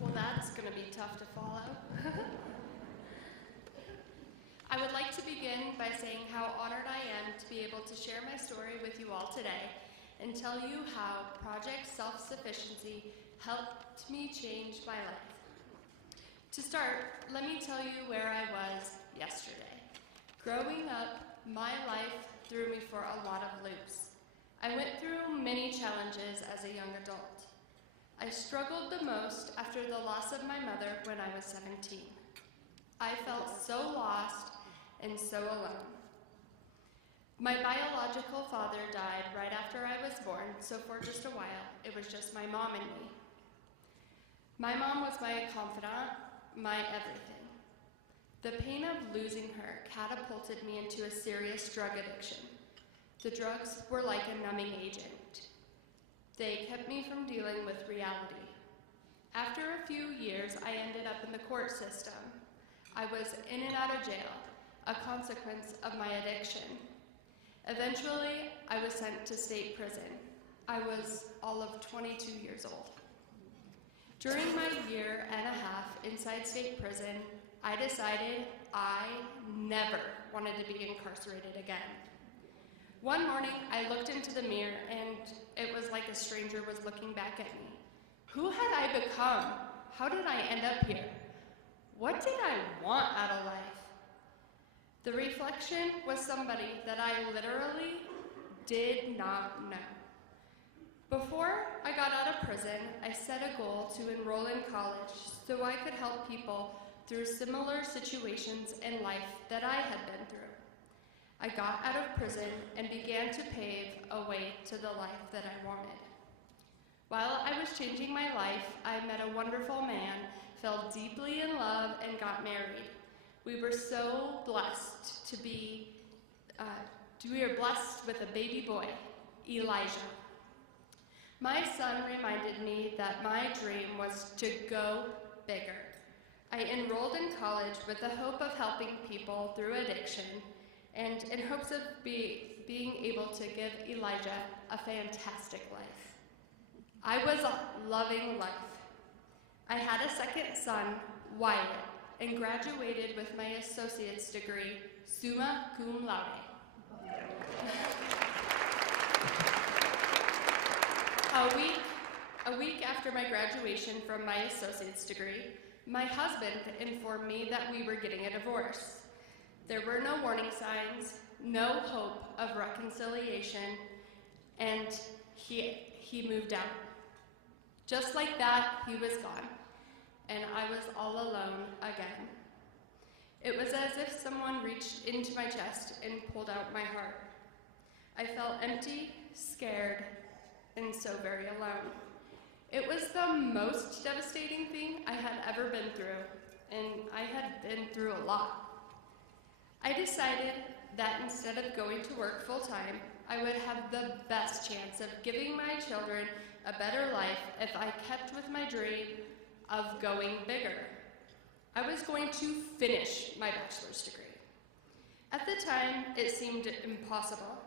Well, that's going to be tough to follow. I would like to begin by saying how honored I am to be able to share my story with you all today and tell you how Project Self-Sufficiency helped me change my life. To start, let me tell you where I was yesterday. Growing up, my life threw me for a lot of loops. I went through many challenges as a young adult. I struggled the most after the loss of my mother when I was 17. I felt so lost and so alone. My biological father died right after I was born, so for just a while, it was just my mom and me. My mom was my confidant, my everything. The pain of losing her catapulted me into a serious drug addiction. The drugs were like a numbing agent. They kept me from dealing with reality. After a few years, I ended up in the court system. I was in and out of jail, a consequence of my addiction. Eventually, I was sent to state prison. I was all of 22 years old. During my year and a half inside state prison, I decided I never wanted to be incarcerated again. One morning, I looked into the mirror, and it was like a stranger was looking back at me. Who had I become? How did I end up here? What did I want out of life? The reflection was somebody that I literally did not know. Before I got out of prison, I set a goal to enroll in college so I could help people through similar situations in life that I had been through. I got out of prison and began to pave a way to the life that I wanted. While I was changing my life, I met a wonderful man, fell deeply in love, and got married. We were so blessed to be, we were blessed with a baby boy, Elijah. My son reminded me that my dream was to go bigger. I enrolled in college with the hope of helping people through addiction and in hopes of being able to give Elijah a fantastic life. I was loving life. I had a second son, Wyatt, and graduated with my associate's degree, summa cum laude. A week after my graduation from my associate's degree, my husband informed me that we were getting a divorce. There were no warning signs, no hope of reconciliation, and he moved out. Just like that, he was gone, and I was all alone again. It was as if someone reached into my chest and pulled out my heart. I felt empty, scared, and so very alone. It was the most devastating thing I had ever been through, and I had been through a lot. I decided that instead of going to work full-time, I would have the best chance of giving my children a better life if I kept with my dream of going bigger. I was going to finish my bachelor's degree. At the time, it seemed impossible.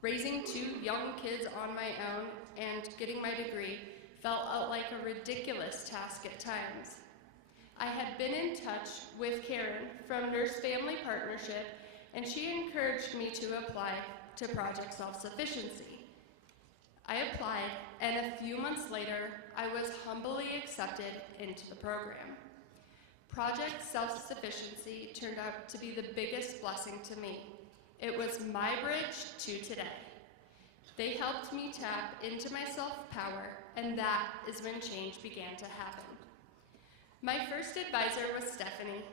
Raising two young kids on my own and getting my degree felt like a ridiculous task at times. I had been in touch with Karen from Nurse Family Partnership, and she encouraged me to apply to Project Self-Sufficiency. I applied, and a few months later, I was humbly accepted into the program. Project Self-Sufficiency turned out to be the biggest blessing to me. It was my bridge to today. They helped me tap into my self-power, and that is when change began to happen. My first advisor was Stephanie.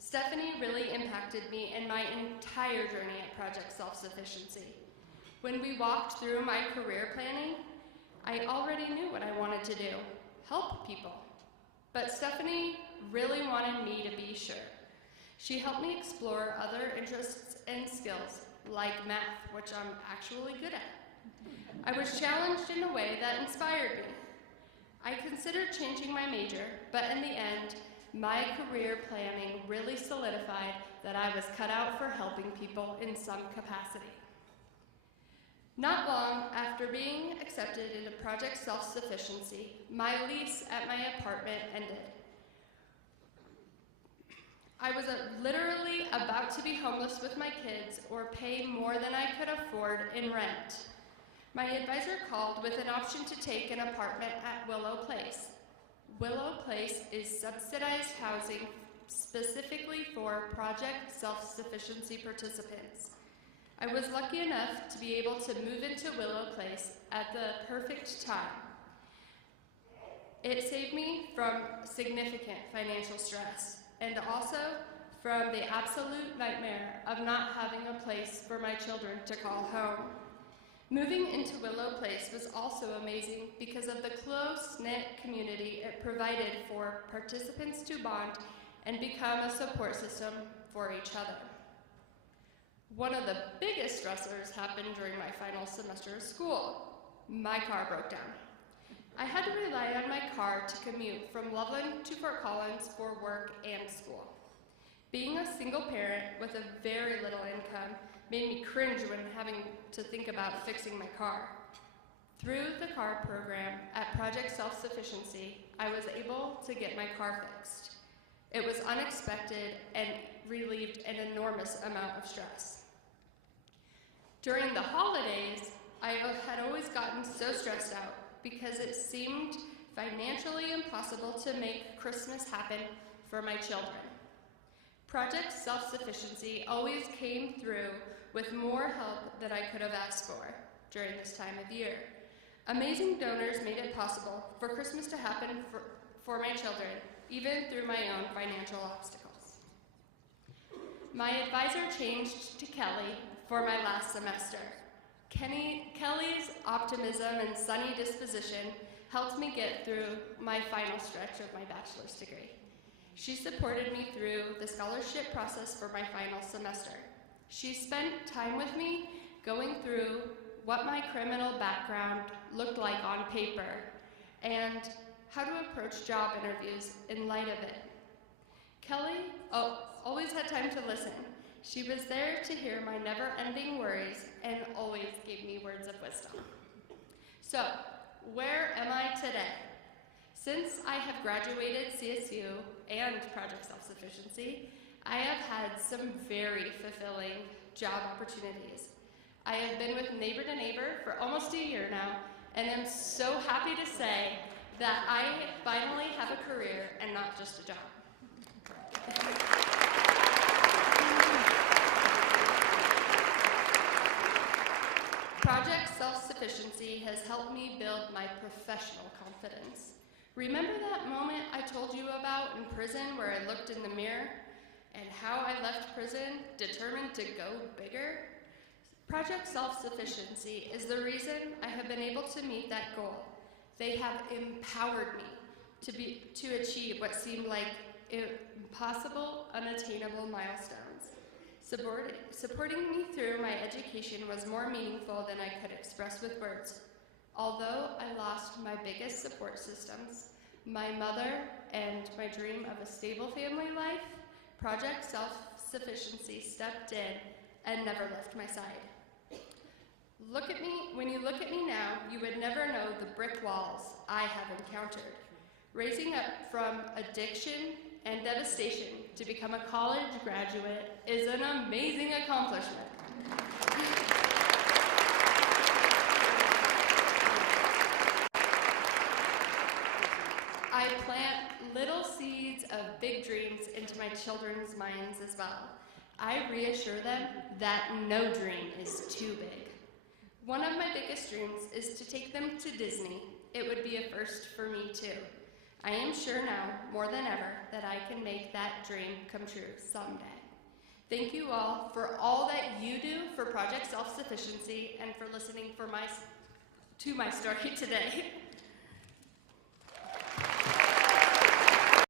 Stephanie really impacted me in my entire journey at Project Self-Sufficiency. When we walked through my career planning, I already knew what I wanted to do, help people. But Stephanie really wanted me to be sure. She helped me explore other interests and skills, like math, which I'm actually good at. I was challenged in a way that inspired me. I considered changing my major, but in the end, my career planning really solidified that I was cut out for helping people in some capacity. Not long after being accepted into Project Self-Sufficiency, my lease at my apartment ended. I was literally about to be homeless with my kids or pay more than I could afford in rent. My advisor called with an option to take an apartment at Willow Place. Willow Place is subsidized housing specifically for Project Self-Sufficiency participants. I was lucky enough to be able to move into Willow Place at the perfect time. It saved me from significant financial stress and also from the absolute nightmare of not having a place for my children to call home. Moving into Willow Place was also amazing because of the close-knit community it provided for participants to bond and become a support system for each other. One of the biggest stressors happened during my final semester of school. My car broke down. I had to rely on my car to commute from Loveland to Fort Collins for work and school. Being a single parent with a very little income made me cringe when having to think about fixing my car. Through the car program at Project Self-Sufficiency, I was able to get my car fixed. It was unexpected and relieved an enormous amount of stress. During the holidays, I had always gotten so stressed out because it seemed financially impossible to make Christmas happen for my children. Project Self-Sufficiency always came through with more help than I could have asked for during this time of year. Amazing donors made it possible for Christmas to happen for my children, even through my own financial obstacles. My advisor changed to Kelly for my last semester. Kelly's optimism and sunny disposition helped me get through my final stretch of my bachelor's degree. She supported me through the scholarship process for my final semester. She spent time with me going through what my criminal background looked like on paper and how to approach job interviews in light of it. Kelly always had time to listen. She was there to hear my never-ending worries and always gave me words of wisdom. So, where am I today? Since I have graduated CSU and Project Self-Sufficiency, I have had some very fulfilling job opportunities. I have been with Neighbor to Neighbor for almost a year now, and I'm so happy to say that I finally have a career and not just a job. Project Self-Sufficiency has helped me build my professional confidence. Remember that moment I told you about in prison where I looked in the mirror and how I left prison determined to go bigger? Project Self-Sufficiency is the reason I have been able to meet that goal. They have empowered me to achieve what seemed like impossible, unattainable milestones. Supporting me through my education was more meaningful than I could express with words. Although I lost my biggest support systems, my mother and my dream of a stable family life, Project Self-Sufficiency stepped in and never left my side. When you look at me now, you would never know the brick walls I have encountered. Raising up from addiction and devastation to become a college graduate is an amazing accomplishment. I plant little seeds of big dreams into my children's minds as well. I reassure them that no dream is too big. One of my biggest dreams is to take them to Disney. It would be a first for me too. I am sure now, more than ever, that I can make that dream come true someday. Thank you all for all that you do for Project Self-Sufficiency and for listening to my story today.